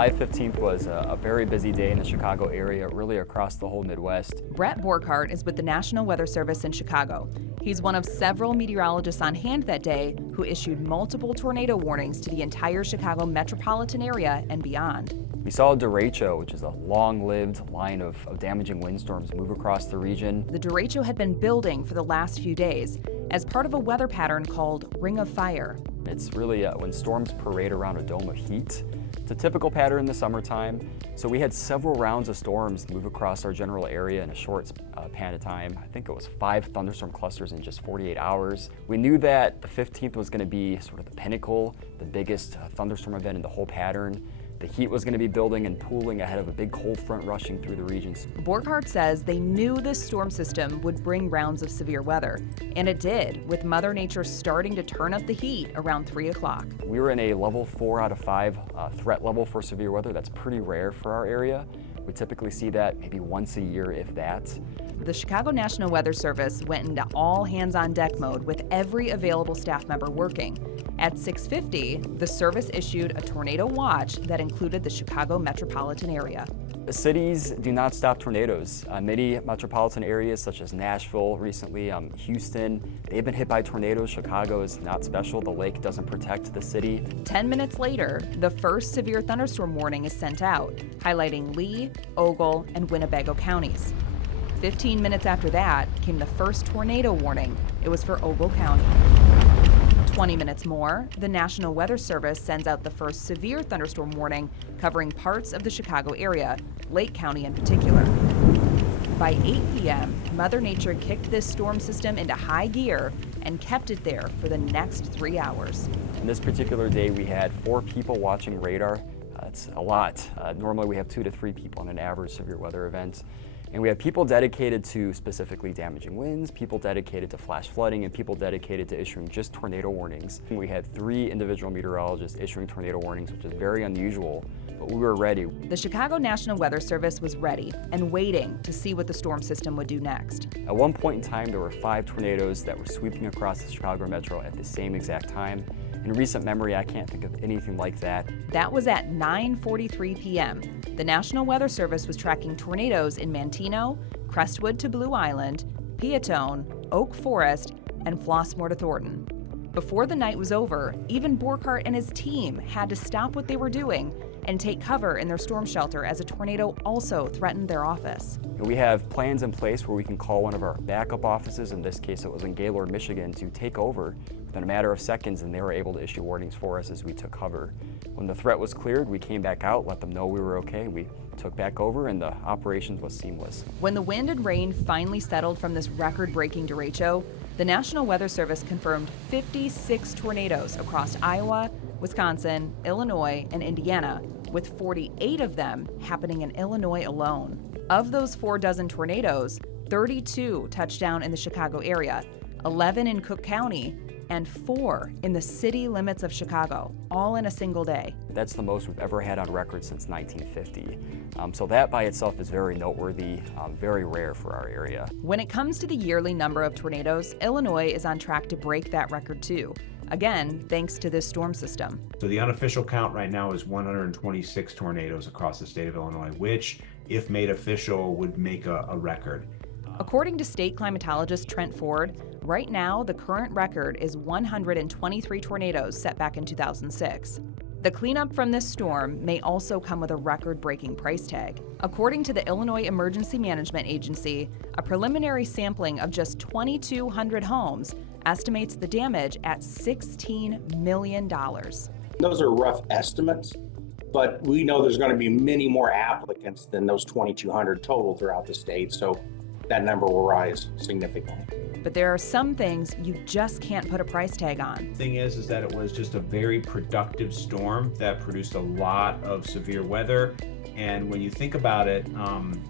July 15th was a very busy day in the Chicago area, really across the whole Midwest. Brett Borkhardt is with the National Weather Service in Chicago. He's one of several meteorologists on hand that day who issued multiple tornado warnings to the entire Chicago metropolitan area and beyond. We saw a derecho, which is a long-lived line of damaging windstorms, move across the region. The derecho had been building for the last few days as part of a weather pattern called Ring of Fire. It's really when storms parade around a dome of heat. It's a typical pattern in the summertime. So we had several rounds of storms move across our general area in a short span of time. I think it was 5 thunderstorm clusters in just 48 hours. We knew that the 15th was going to be sort of the pinnacle, the biggest thunderstorm event in the whole pattern. The heat was going to be building and pooling ahead of a big cold front rushing through the regions. Borkhardt says they knew this storm system would bring rounds of severe weather. And it did, with Mother Nature starting to turn up the heat around 3 o'clock. We were in a level 4 out of 5 threat level for severe weather. That's pretty rare for our area. We typically see that maybe once a year, if that. The Chicago National Weather Service went into all hands-on-deck mode with every available staff member working. At 6:50, the service issued a tornado watch that included the Chicago metropolitan area. The cities do not stop tornadoes. Many metropolitan areas such as Nashville recently, Houston, they've been hit by tornadoes. Chicago is not special. The lake doesn't protect the city. 10 minutes later, the first severe thunderstorm warning is sent out, highlighting Lee, Ogle, and Winnebago counties. 15 minutes after that came the first tornado warning. It was for Ogle County. 20 minutes more, the National Weather Service sends out the first severe thunderstorm warning covering parts of the Chicago area, Lake County in particular. By 8 p.m., Mother Nature kicked this storm system into high gear and kept it there for the next 3 hours. On this particular day, we had 4 people watching radar. That's a lot. Normally we have 2 to 3 people on an average severe weather event. And we have people dedicated to specifically damaging winds, people dedicated to flash flooding, and people dedicated to issuing just tornado warnings. And we had 3 individual meteorologists issuing tornado warnings, which is very unusual, but we were ready. The Chicago National Weather Service was ready and waiting to see what the storm system would do next. At one point in time, there were 5 tornadoes that were sweeping across the Chicago metro at the same exact time. In recent memory, I can't think of anything like that. That was at 9:43 p.m. The National Weather Service was tracking tornadoes in Manteno, Crestwood to Blue Island, Peatone, Oak Forest, and Flossmoor to Thornton. Before the night was over, even Borkhardt and his team had to stop what they were doing and take cover in their storm shelter as a tornado also threatened their office. We have plans in place where we can call one of our backup offices, in this case it was in Gaylord, Michigan, to take over within a matter of seconds, and they were able to issue warnings for us as we took cover. When the threat was cleared, we came back out, let them know we were okay. We took back over and the operations was seamless. When the wind and rain finally settled from this record-breaking derecho, the National Weather Service confirmed 56 tornadoes across Iowa, Wisconsin, Illinois, and Indiana, with 48 of them happening in Illinois alone. Of those 24 tornadoes, 32 touched down in the Chicago area, 11 in Cook County, and 4 in the city limits of Chicago, all in a single day. That's the most we've ever had on record since 1950. So that by itself is very noteworthy, very rare for our area. When it comes to the yearly number of tornadoes, Illinois is on track to break that record too. Again, thanks to this storm system. So the unofficial count right now is 126 tornadoes across the state of Illinois, which, if made official, would make a record. According to state climatologist Trent Ford, right now the current record is 123 tornadoes set back in 2006. The cleanup from this storm may also come with a record-breaking price tag. According to the Illinois Emergency Management Agency, a preliminary sampling of just 2,200 homes estimates the damage at $16 million. Those are rough estimates, but we know there's going to be many more applicants than those 2,200 total throughout the state, so that number will rise significantly. But there are some things you just can't put a price tag on. The thing is that it was just a very productive storm that produced a lot of severe weather. And when you think about it,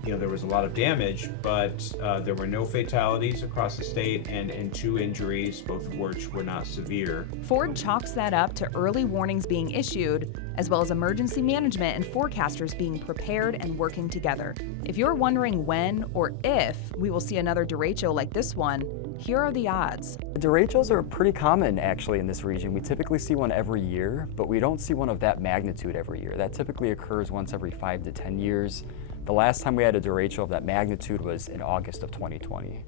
there was a lot of damage, but there were no fatalities across the state and 2 injuries, both of which were not severe. Ford chalks that up to early warnings being issued, as well as emergency management and forecasters being prepared and working together. If you're wondering when or if we will see another derecho like this one, Here are the odds. Derechos are pretty common actually in this region. We typically see one every year, but we don't see one of that magnitude every year. That typically occurs once every 5 to 10 years. The last time we had a derecho of that magnitude was in August of 2020.